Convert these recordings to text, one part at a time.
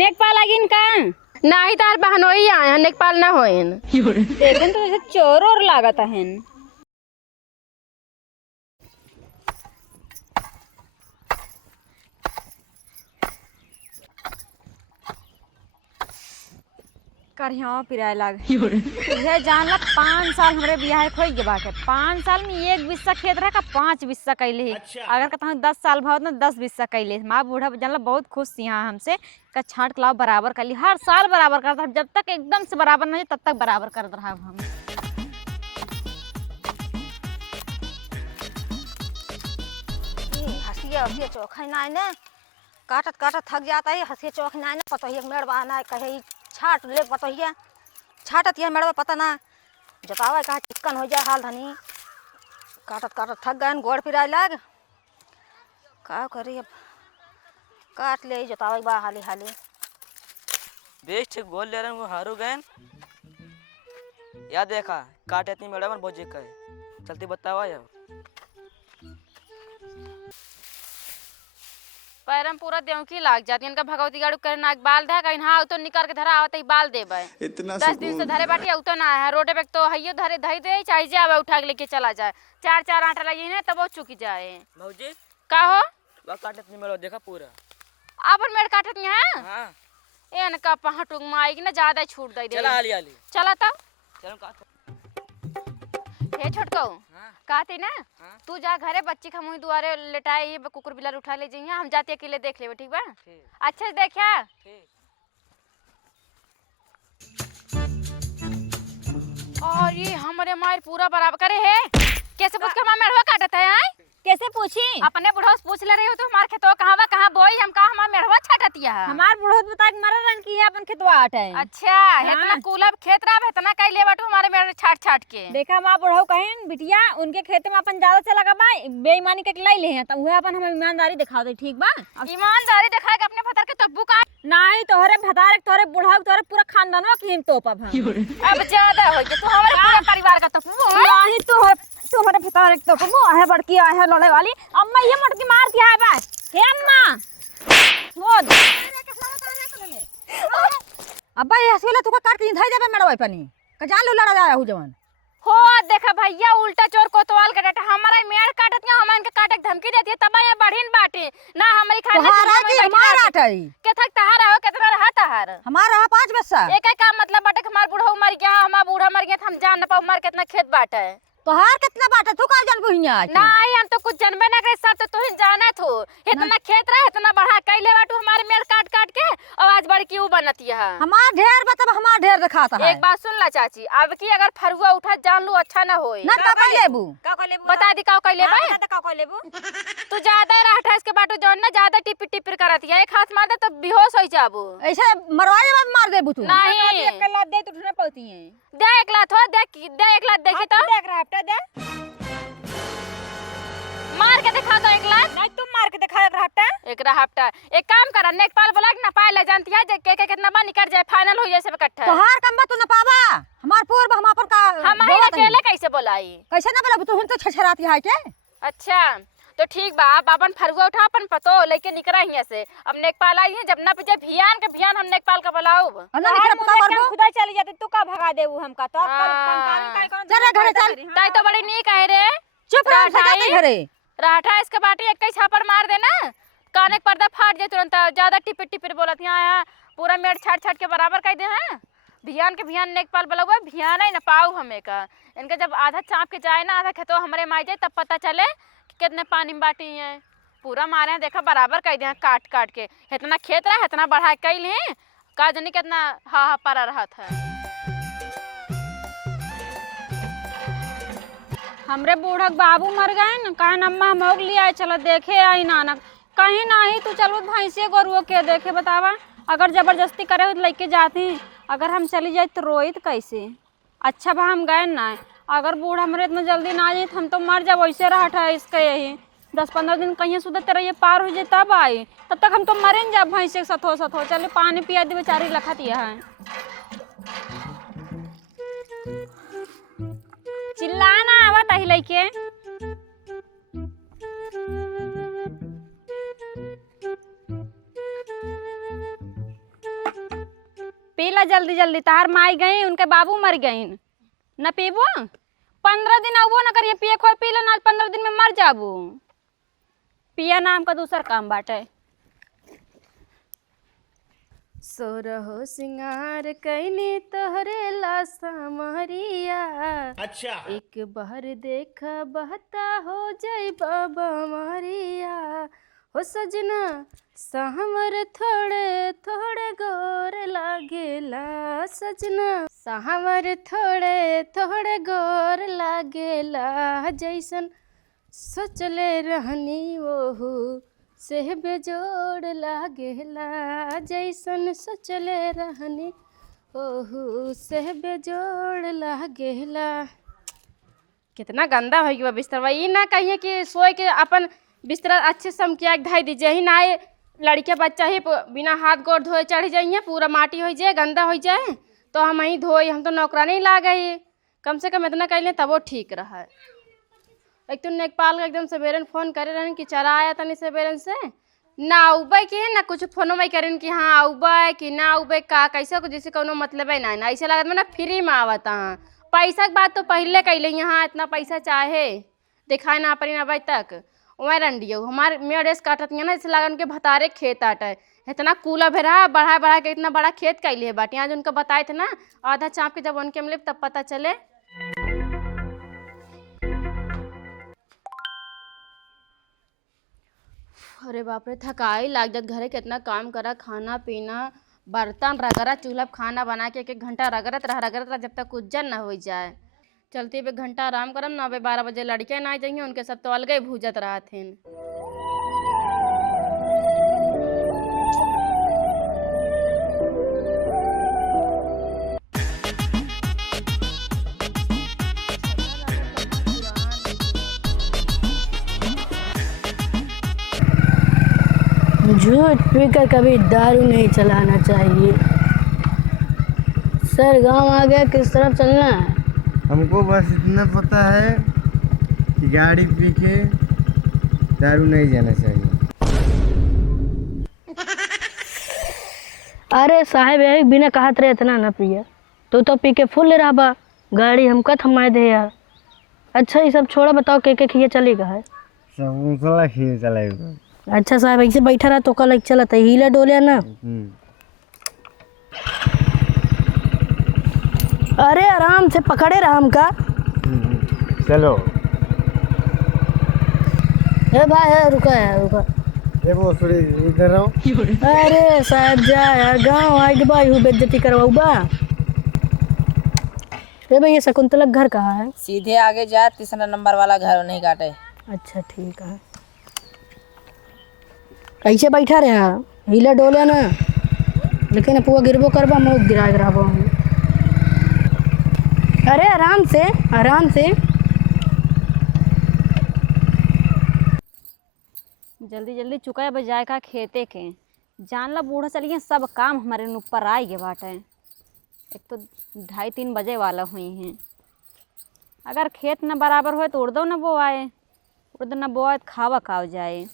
नेकपाल आगिन का नाही तार बहनोई आए हैं नेकपाल ना होइन। देखन तो जैसे चोर और लागत है। करिया पिराए लाग यह जानला 5 साल हमरे बियाह खोई के बाके 5 साल में एक बिस्सा खेत रहा का 5 बिस्सा कैले ही। अगर कहता 10 साल भाव ना 10 बिस्सा कैले माँ बूढ़ा जानला बहुत खुश थी यहाँ हमसे का छांट कलाव बराबर कर ली हर साल बराबर करता जब तक एकदम से बराबर नहीं तब तक बराबर कर रहा हम। हंसिया हंसिया चौखा ना काटत काटत थक जाता है। हंसिया चौख ना पतोहिया मेड़वा ना कहे छाट ले पतोहिया छाटत ये मेड़वा पता ना जतावा कहा चिक्कन हो जाए हाल धनी काटत काटत थक गए गोड़ फिराए लाग का करी अब काट ले जतावा बा हाली हाली देख ठीक गोल ले रहे हैं वो हारू गए या देखा काटे इतनी मेड़ा में बोझे का चलती बतावा यार पैरम पूरा देवकी लाग जाती इनका भगवती गाड़ू कर नाक बाल दे कहीं हाँ तो निकर के धरा आवत ही बाल देबे इतना 10 दिन से धरे बाटी उतो ना है रोडे पे तो हइयो धरे धई दे चाहे जावे उठा के लेके चला जाए 4 आटा लगी है तब वो चुकी जाए भौजी का हो वो काटे इतनी मेड़ा देखा पूरा अपन मेड़ काटत है हां एन का पहाटुक माई की ना ज्यादा छूट दे चला हाली हाली चला तो चलो का हे छोटको हां कहती ना हाँ? तू जा घरे बच्ची खमुई दुआरे लेटाए ये कुकुर बिलार उठा ले जइया हम जाते अकेले देख लेबे ठीक बा अच्छे से देखा ठीक और ये हमारे मार पूरा बराबर करे है कैसे पूछ के हमारा मेढ़वा काटत है आय कैसे पूछी अपने बुढ़वा से पूछ ले रही हो तू हमार खेतवा कहां बोई हम कहा हमार मेढ़वा छाटतिया हमार बुढ़ोत बता के मरा रंग की है अपन खेतवा आटे अच्छा इतना कूलब खेत रहा इतना कई ले बाटू हमारे मेढ़ छाट छाट के देखा माँ बुढ़ऊ कहें बिटिया उनके खेत में अपन ज्यादा से लगा बा बेईमानी के लाई ले हैं तब वह अपन हमें ईमानदारी दिखा दे ठीक बा ईमानदारी दिखा के अपने फतर के तब्बू का नहीं तोहरे भतारे तोहरे बुढ़ऊ तोहरे पूरा खानदानवा की हम तोप अब अब ज्यादा हो गया तू हमारे पूरे परिवार का तब्बू नहीं तोहरे भतारे तो वो है बड़की है लड़े वाली अम्मा ये मटकी मार दिया है बस हे अम्मा वो अब्बा ये हसुला तुका काट के धई देबे मेड़वा पानी का जान लो लड़ा जाया हु जवान हो देखा भैया उल्टा चोर कोतवाल के डाटा हमारा मेड़ काटत है हमान के काटे धमकी देती है तब ये बढ़िन बाटे ना हमारी खाने तोहारा की हमारा टाई के थक तहारा हो कितना रहा तहार हमारा 5 बस्सा एक का मतलब बाटे हमार बूढ़ा मर गया हमार बूढ़ा मर गया हम जान ना पाऊ हमार कितना खेत बाटे तोहार कितना बाटा तू काल जान बुहिया नहीं हम तो कुछ जनबे ना करे सब तो तू ही जाना थो इतना खेत रहा इतना बढ़ा कैले बाटू हमारे मेड़ काट काट के और आज बड़ी क्यों बनती है हमार ढेर बतब हमार ढेर दिखाता है एक बात सुन ला चाची अब की अगर फरुआ उठा जान लू अच्छा ना होए ना का लेबू बता दी का कैले बा का लेबू तू ज्यादा रहता इसके बाटू जौन ना ज्यादा टिपी टिपी करती है एक हाथ मार दे तो बेहोश हो जाबू ऐसे मरवाए बाद मार देबू तू नहीं एक लात दे तो उठने पड़ती है दे एक लात हो दे एक लात देखी तो देख रहा है दे मार के दिखा दो एक लात नहीं तुम मार के दिखा रहता एक हफ्ता एक काम कर नेकपाल बोला ना पाए ले जानती है के कितना बा निकट जाए फाइनल हो जाए सब इकट्ठा तोहार कम्बा तू न पावा हमार पूर्व हम अपन का हमारे अकेले कैसे बोलाई कैसे ना बोला तू तो छछराती है के अच्छा तो ठीक बा आप अपन फरुआ उठा अपन पतो लेके निकरा हिया से अब नेकपाल आई है जब ना पे भियान हम नेकपाल का बुलाओ अन्ना निकरा पता करबो खुदा चली जाते तू का भगा देबू हमका तो चल घरे चल ताई तो बड़ी नी कहे रे चुप रह जाते घरे राठा इसके बाटी एक ही छापर मार देना काने का पर्दा फाट जाए तुरंत ज्यादा टिपिर टिपिर बोलत यहाँ पूरा मेड़ छाट छाट के बराबर कह दे हैं भियान के भियान नेकपाल बोला हुआ भियान ही ना पाऊ हमें का इनका जब आधा चाँप के जाए ना आधा खेतो हमारे माई जाए तब पता चले कि कितने पानी में बाटी हैं पूरा मारे हैं देखा बराबर कह दे काट काट के इतना खेत रहा इतना बढ़ा कैल हैं का जानी कितना हा परा रहा था हमरे बूढ़क बाबू मर गए न कहन अम्मा हम होग लिया चलो देखे आई नानक कहीं नहीं तू चलो भैंसे गोरुओ के देखे बतावा अगर जबरदस्ती करे हो तो लेके जाती अगर हम चली जाए तो रोहित कैसे अच्छा बा हम गए ना अगर बूढ़ हमरे इतना जल्दी ना जाए हम तो मर जाए वैसे रहा इसका यही 10-15 दिन कहीं सुधर तेरा ये पार हो जाए तब आई तब तक हम तो मरें जा भैंसे सथो सथो चले पानी पिया दी बेचारी लखत यह है चिल्लाना आवत ही लइके पी ला जल्दी जल्दी, तार माई गई उनके बाबू मर गई न पीबो। 15 दिन अबो न करिए, पिए खोए पी ला ना, 15 दिन में मर जाबू। पिया नाम का दूसर काम बाटे। सोरहो सिंगार कैनी तोहरे ला समरिया, अच्छा एक बार देखा बहता हो जाई बाबा मारिया। हो सजना साहवर थोड़े थोड़े गोर लागेला, सजना साहवर थोड़े थोड़े गोर लागेला। जैसन सोचले रहनी ओहू से बेजोड़ लागेला, जैसन सोचले रहनी ओहू से बेजोड़ लागेला। कितना गंदा हो गया बिस्तरवा। ये ना कहिए कि सोए के अपन बिस्तरा अच्छे से समकिया के धाई दीजिए ही ना, ये लड़के बच्चा ही बिना हाथ गोड़ धोए चढ़ जाइए, पूरा माटी हो जाए गंदा हो जाए तो हम ही धोए। हम तो नौकरानी ला गई, कम से कम इतना कर लें तब वो ठीक रहा। एक तो नेकपाल का एकदम सवेरन फोन करे रहन कि चला आया तनी सवेरन से ना उबे के ना कुछ फोनो में करें कि हाँ उबे कि ना उबे का कैसे कुछ जैसे कोनो मतलब है ना ऐसे लगत में ना फ्री में आवता। हाँ पैसा की बात तो पहले कैले, यहाँ इतना पैसा चाहे दिखाए ना पड़ी ना अभी तक वह रंडियो हमारे मेरेस काटत ना, इसे लगन के भतारे खेत आटे इतना कूला भेरा बढ़ा बढ़ा के इतना बड़ा खेत कैले है बाटी। आज उनको बताए थे ना आधा चाँप के जब उनके मिले तब पता चले। अरे बाप रे थकाई लाग जात, घरे कितना काम करा, खाना पीना बर्तन रगड़ा, चूल्हा पे खाना बना के 1 घंटा रगड़त रह जब तक उज्जन ना हो जाए। चलते 1 घंटा आराम करम ना, 12 बजे लड़के ना आ जाइए, उनके सब तो अलगे भूजत रहथिन। झूठ पीकर कभी दारू नहीं चलाना चाहिए। सर गांव आ गया, किस तरफ चलना है? हमको बस इतना पता है कि गाड़ी पी के दारू नहीं जाना चाहिए। अरे साहब यही बिना कहत रहे इतना न पिया, तो पी के फुल रहा बा, गाड़ी हमका थमाए दे यार। अच्छा ये सब छोड़ा, बताओ के खिए चलेगा है? सब चला खिए चलेगा। अच्छा साहब ऐसे बैठा रहा तो कल चला था, हीला डोलिया ना। अरे आराम से पकड़े रहा हमका। चलो ए भाई है रुका है रुका। ये वो थोड़ी इधर आओ। अरे साहब जा यार, गाँव आए भाई हूँ बेइज्जती करवाऊ बा। ए भाई ये शकुंतला घर कहाँ है? सीधे आगे जा, 3 नंबर वाला घर नहीं काटे। अच्छा ठीक है। कैसे बैठा रहा, हीला डोले ना, लेकिन पुआ गिरबो करबा मुँह गिरा गिराबो। अरे आराम से आराम से। जल्दी जल्दी चुकाए बजाय का खेते के जान ला बूढ़ा चलिए, सब काम हमारे ऊपर आए गए बाटे। एक तो 2:30-3 बजे वाला हुई हैं। अगर खेत न बराबर हो तो उड़दो न बोआए, उड़द न बोआए तो खावा खाओ जाए।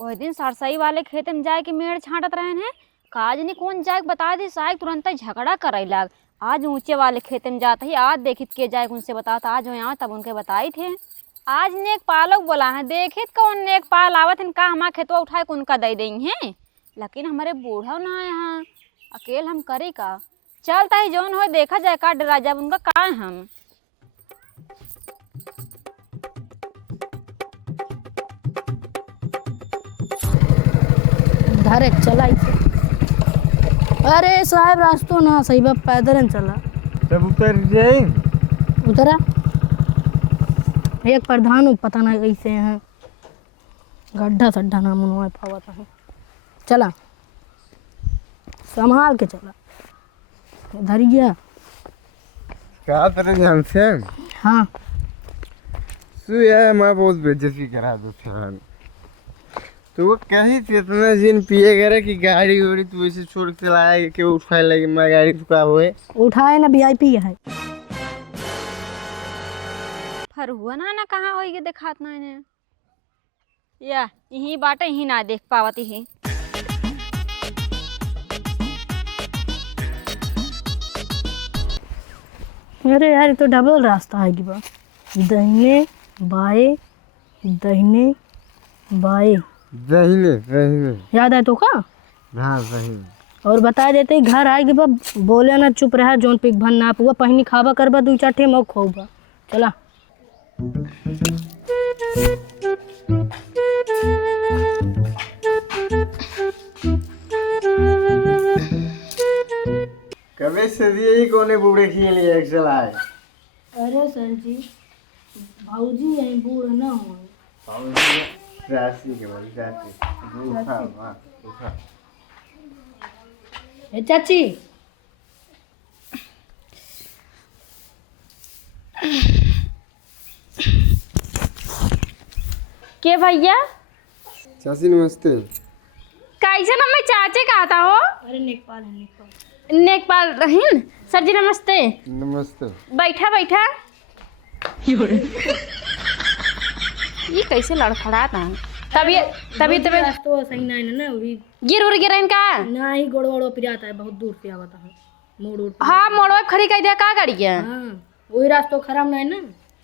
वही दिन सरसई वाले खेत में जाए कि मेड़ छाँटत रहे हैं, काज नहीं कौन जाए बता दी, साहब तुरंत झगड़ा करे लाग। आज ऊंचे वाले खेत में जाता ही, आज देखित के जाए उनसे बताता, आज यहाँ तब उनके बताई थे। आज नेक पालक बोला है, देखित कौन नेक पाल आवत हैं, का हमारा खेतवा उठाए के उनका दे देंगे हैं, लेकिन हमारे बूढ़ा ना यहाँ अकेले हम करे का। चलता ही जौन हो देखा जाए, का डरा जाए उनका का है हम। धरे चला इसे। अरे साहब रास्तों ना सही बात, पैदल चला। सब उतर जाए। उतरा एक प्रधान पता नहीं कैसे हैं, गड्ढा सड्ढा ना मुनवा पावत है। चला संभाल के चला, धरिया क्या तरह हमसे। हाँ तू यार मैं बहुत बेइज्जती करा दो फिर। तो वो कहीं से इतना दिन पिए करे कि गाड़ी उड़ी तू ऐसे छोड़ के चलाया कि उठाए लगे, मैं गाड़ी चुका हुए उठाए ना, VIP है। फर हुआ ना कहाँ हो ये दिखात ना इन्हें, या यही बाटे यही ना देख पावती ही। अरे यार ये तो डबल रास्ता है कि बा दाहिने बाएं दाहिने बाएं। दाहिने दाहिने। याद है तो का? हाँ दाहिने। और बता देते घर आएगी बा बोले ना चुप रहा जोन पिक भन ना पुआ पहिनी खावा करबा 2-4 ठे मौ खोबा चला। कभी सदिए ही कोने बूढ़े खेल एक चलाए। अरे सर जी भाऊजी यहीं बूढ़ ना हो। राशि के बोल जाती उठा वाह उठा। ए चाची के भैया चाची नमस्ते। कैसे ना मैं चाचे कहता हो? अरे नेकपाल है नेकपाल। नेकपाल रहीन। सर जी नमस्ते। नमस्ते। बैठा बैठा। ये कैसे लड़खड़ाता है? तभी तो सही नहीं है ना अभी गिर उड़ गिर इनका। ना ही गोड़ वोड़ पिराता है बहुत दूर पे आवता है मोड़ उड़। हाँ मोड़वा खड़ी कह दिया का गाड़ी है? हाँ वही रास्ता खराब नहीं ना।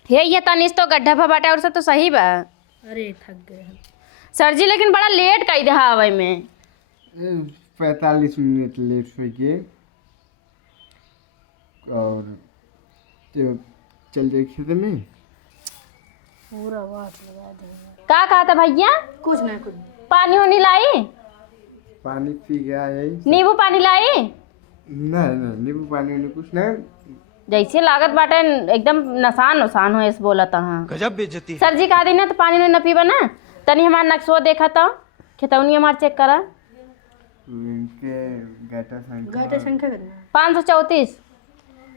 हे ये तनिस तो गड्ढा फबाटा और सब तो सही बा। अरे थक गए हम। सर जी लेकिन बड़ा लेट कह दिया आवे में। 45 मिनट लेट हुई के और तो चल जाए खेत में। पूरा बात लगा देंगे। का कहा था भैया? कुछ नहीं कुछ पानी होनी लाई? पानी पी गया यही। नींबू पानी लाई? नहीं नींबू पानी में कुछ नहीं। जैसे लागत बाटे एकदम नसान हो इस बोला था। हाँ गजब बेइज्जती। सर जी कहा दी ना तो पानी नहीं न पीबा ना। तनी हमारा नक्शो देखा था खेतौनी हमार चेक करा। इनके गाटा संख्या कितना? 534।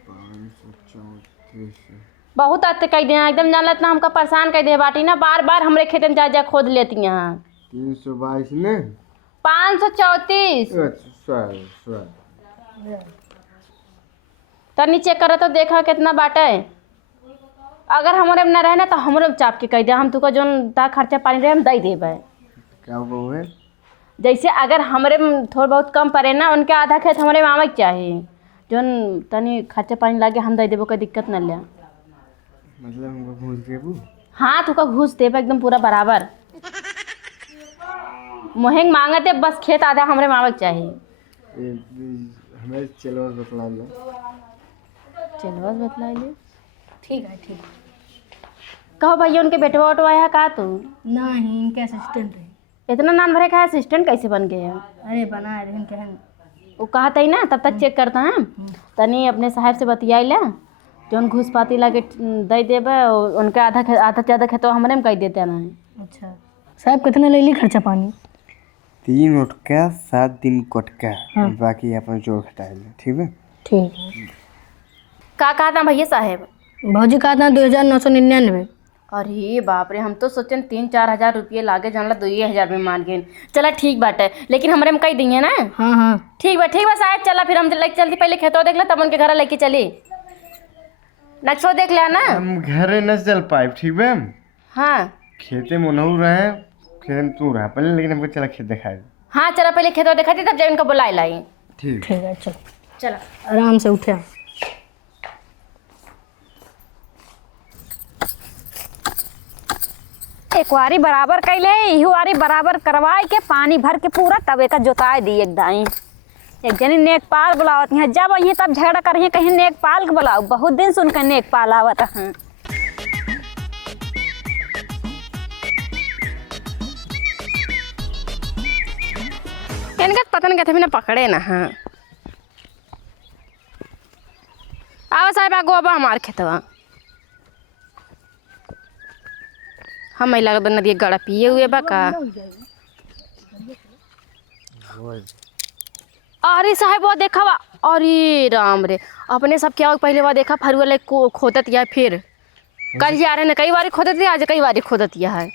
534। बहुत अत्य कह दिया एकदम जान लेतना हमका परेशान कर दिया बाटी ना बार बार हमरे खेत में जा खोद लेती हैं। 322 ने 534। अच्छा तनी चेक करा तो देखा कितना बाटे। अगर हमारे में न रहे ना तो हमरे में चाप के कह दिया हम तुका जोन ता खर्चा पानी रहे हम दे देबे। क्या वो है? जैसे अगर हमरे में थोड़ा बहुत कम पड़े ना उनके आधा खेत हमरे में आवे के चाहिए जोन तनी खर्चा पानी लागे हम दे देबो कोई दिक्कत न ले। मतलब हमको घूस देबू? हाँ तुका घूस देबे एकदम पूरा बराबर। मोहेंग मांगते बस खेत आधा हमरे में आवे के चाहिए। हमें चलो बतला दो। चलो बस बतला ले। ठीक है ठीक। कहो भैया उनके बेटवा उठवा है का तू? नहीं इनके असिस्टेंट है। इतना नाम भरे का असिस्टेंट कैसे बन गया? अरे बनाए रहे कहन वो कहा था ही ना तब तक चेक करता है तनी अपने साहब से बतियाई ले जोन घूस पाती लाके दे देबे उनके आधा से ज़्यादा खेतवा हमरे में कह देते ना। अच्छा साहब कितना ले ली खर्चा पानी? 3 उठका 7 दिन कटका। बाकी अपन जोड़ घटा ले ठीक है। ठीक है। का कहा था भैया साहब? भौजी कहा था 2999। अरे बाप रे हम तो सोचन 3-4 हज़ार रुपये लागे जानला 2,000 में मान गए। चला ठीक बाटे लेकिन हमरे में कही दिए ना। हाँ हाँ ठीक बा साहब चला फिर हम लेके चलती पहले खेतवा देख ला तब उनके घर लेके चली। नक्शो देख लिया ना? हम घरे न चल पाए ठीक है। हाँ खेते में नहू रहे खेत में तू रहा पहले लेकिन हमको चला खेत दिखा दे। हाँ चला पहले खेतवा देखा थी तब जब इनका बुलाई लाई। ठीक है चल चला आराम से उठे। एक वारी बराबर कैले इहू वारी बराबर करवाए के पानी भर के पूरा तब एक जोताए दी एक दाई। एक जनी नेकपाल बुलावत हैं जब अहीं तब झगड़ा करिए कहीं नेकपाल के बुलाओ बहुत दिन सुन कर नेकपाल आवत हैं। इनका पता नहीं कहते ना पकड़े ना। हाँ आवा साहब आगो अब हमार खेतवा हम लगा बना दिए गड़ा पिए हुए बा का। अरे साहब वो देखा वा अरे राम रे अपने सब क्या पहले बार देखा फरुआ ले खोदत या फिर कल जा रहे ना कई बार खोदत आज कई बार खोदत या है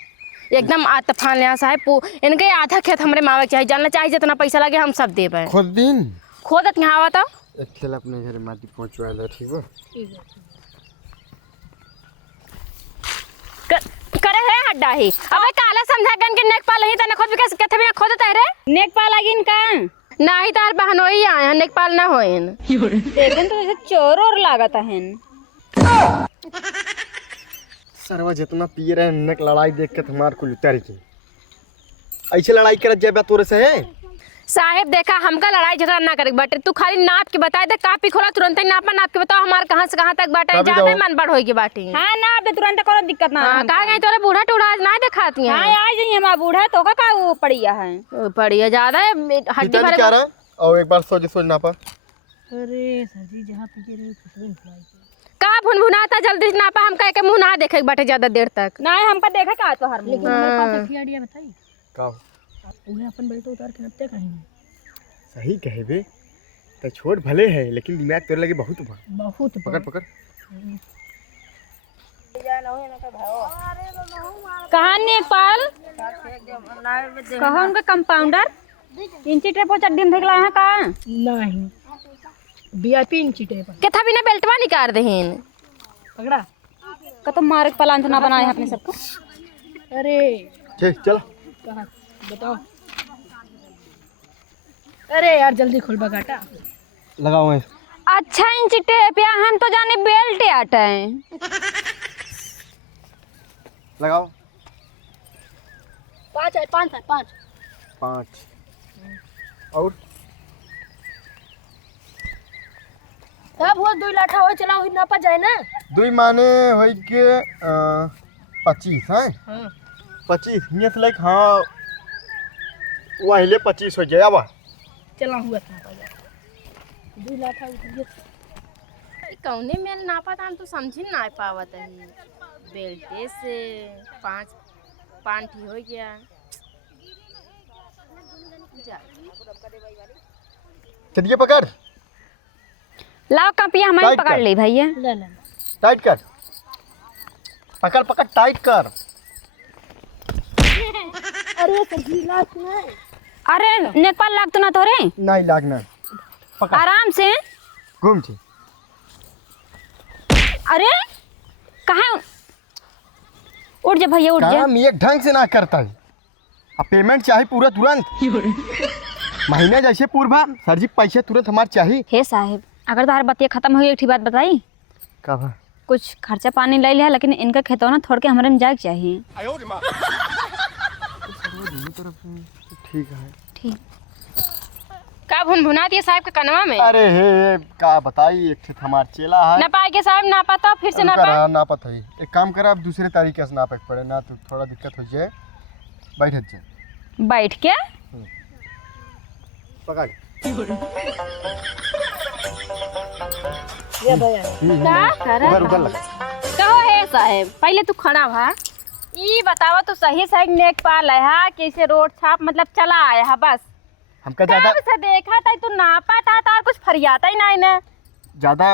एकदम आ तूफान यहाँ साहब इनके आधा खेत हमरे मावे चाहिए जानना चाहिए जितना पैसा लगे हम सब देबे। खुद दिन खोदत यहाँ आवा तो एक खेल अपने घर माटी पहुँचवा ले ठीक है। करे है हड्डा ही अबे काला समझा गन के नेकपाल ही तना खुद भी कैसे कथे में खोदत है रे नेकपाल आगिन का नाही तार बहनोई आए हैं नेकपाल ना होइन लेकिन तो जैसे चोर और लागत हैं। सरवा जितना पिए रहे नक लड़ाई देख के तुम्हार कुल उतर की ऐसे लड़ाई करत जाबे तोरे से है। साहेब देखा हमका लड़ाई झगड़ा ना करे बाटे, तू खाली नाप के बताए दे, कापी खोला तुरंत ही नापा, नाप के बताओ हमार कहां से कहां तक बाटे, कापी ज्यादा दो। मन बढ़ होई के बाटे। हाँ ना दे तुरंत कोनो दिक्कत ना हां कहां गई तोरे बूढ़ा टूढ़ा आज ना दिखाती हाँ हैं। आ जाइए हमारा बूढ़ा तो का वो पड़िया है। बढ़िया ज्यादा है हड्डी पिताजी भरे क्या रहा और एक बार सोच सोच नापा। अरे सर जी जहाँ पीके रहे खुशबू फुलाई का भुनभुनाता जल्दी से नापा, हम कह के मुंह ना देखे बाटे ज्यादा देर तक। ना हमका देखा का तो हर में लेकिन हमारे पास एक आइडिया बताई, का उन्हें अपन बेल्ट उतार के नपते कहीं सही कहे बे तो छोट भले है लेकिन दिमाग तेरे लगे बहुत बा। बहुत पकड़ पकड़ कहाँ नेपाल कहाँ उनका कंपाउंडर इंची टेप और चड्डी में भेजला है का नहीं वीआईपी इंची टेप केथा बिना बेल्टवा निकाल देहिन। पकड़ा। का तो मारे के प्लान तो ना बनाए अपने सबको। अरे ठीक चल कहाँ बताओ। अरे यार जल्दी खोल बगाटा। लगाओ है। अच्छा इंची टेप या हम तो जाने बेल्ट आटे हैं। लगाओ 5 है 5 है 5 5 और तब वो 2 लाठा हो चला हुई नापा जाए ना। 2 माने होई के 25 है। हाँ 25 हियां से लाइक हाँ वहिले 25 हो जाए आवा। चला हुआ नापा जाए 2 लाठा उठिए। कौने मेल नापा था हम तो समझ ही ना पावत है, बेल्टे से 5 पांठी हो गया। चलिए पकड़ लाओ कपिया हमारी टाइट पकड़ कर। ली भैया। ले ले टाइट कर पकड़ पकड़ टाइट कर। अरे सर जी लाठ नहीं। अरे नेपाल लाग तो ना तोरे नहीं लागना पकड़ आराम से। घूम छी। अरे कहाँ उठ जा भैया उठ जा। काम एक ढंग से ना करता है अब पेमेंट चाहिए पूरा तुरंत महीने जैसे पूर्वा सर जी पैसे तुरंत हमारे चाहिए। हे साहब अगर तुम्हारी बतिया खत्म हुई एक ठीक बात बताई, का भा कुछ खर्चा पानी ले लिया लेकिन इनका खेतों ना थोड़ के हमारे में जाग चाहिए। ठीक है। ठीक का भुनभुना दिए साहब के कनवा में। अरे हे का बताई एक ठे हमार चेला है ना पाए के साहब नापा तो फिर से उनका नापा। रहा ना पता है। एक काम कर अब दूसरे तरीके से नापे पड़े ना तो थोड़ा दिक्कत हो जाए। बैठ जाए बैठ के पकड़ ये भैया उधर उधर लगा। कहो हे साहब पहले तू खड़ा भा, ई बतावा तो सही सही नेक पाल है कैसे रोड छाप मतलब चला आया है बस। हमका ज्यादा कब से देखा था तू नापा था तार कुछ फरियाता ही नहीं ना। ज्यादा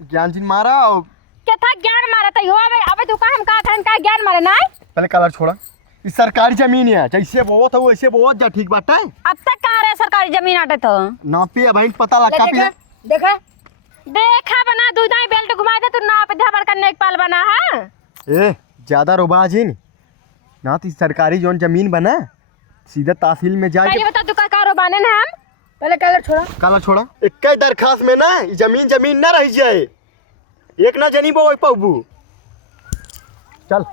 ज्ञान जिन मारा और क्या था ज्ञान मारा था हो अबे तू का हम का ज्ञान मारे ना। पहले कलर छोड़ा। इस सरकारी जमीन है जैसे बहुत है वैसे बहुत जा ठीक बात है। अब तक कहाँ रहे सरकारी जमीन आटे तो नापी भाई पता लगा कापी देखा देखा बना दूधाई बेल्ट घुमा दे तू नाप झबड़ कर नेक पाल बना है। ए ज्यादा रोबाजिन ना तो सरकारी जोन जमीन बना सीधा तहसील में पहले जाके बता तू का कारोबार है हम। पहले कलर छोड़ा। काला छोड़ा। एक दरखास्त में ना ई जमीन ना रह जाए एक ना जनी वो पबू चल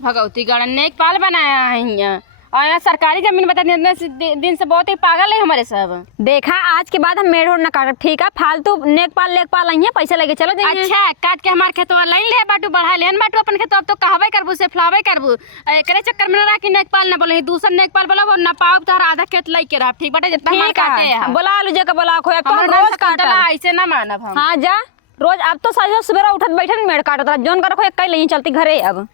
भगवती गढ़ नेक पाल बनाया है यहाँ और यहाँ सरकारी जमीन बता दिन से बहुत ही पागल है हमारे सब। देखा आज के बाद हम मेड़ होड़ ना काटब ठीक है। फालतू नेकपाल लेकपाल आई है पैसा लेके चलो जाइए। अच्छा काट के हमारे खेतवा लाइन ले बाटू बढ़ा लेन बाटू अपन खेतवा अब तो कहबे करबू से फलावे करबू एकरे चक्कर में ना रहा कि नेकपाल ना बोले दूसरा नेकपाल बोला वो ना पाव तोहरा आधा खेत लई के रहा ठीक बाटे जितना हमार ठीक काटे है है बोला लूजे का बोला खोया तो हमर रोज रोज काटा। ऐसे ना मानब हम। हाँ जा रोज अब तो साझा सवेरा उठत बैठन मेड़ काटत रहा जोन कर खोया कई नहीं चलती घरे अब।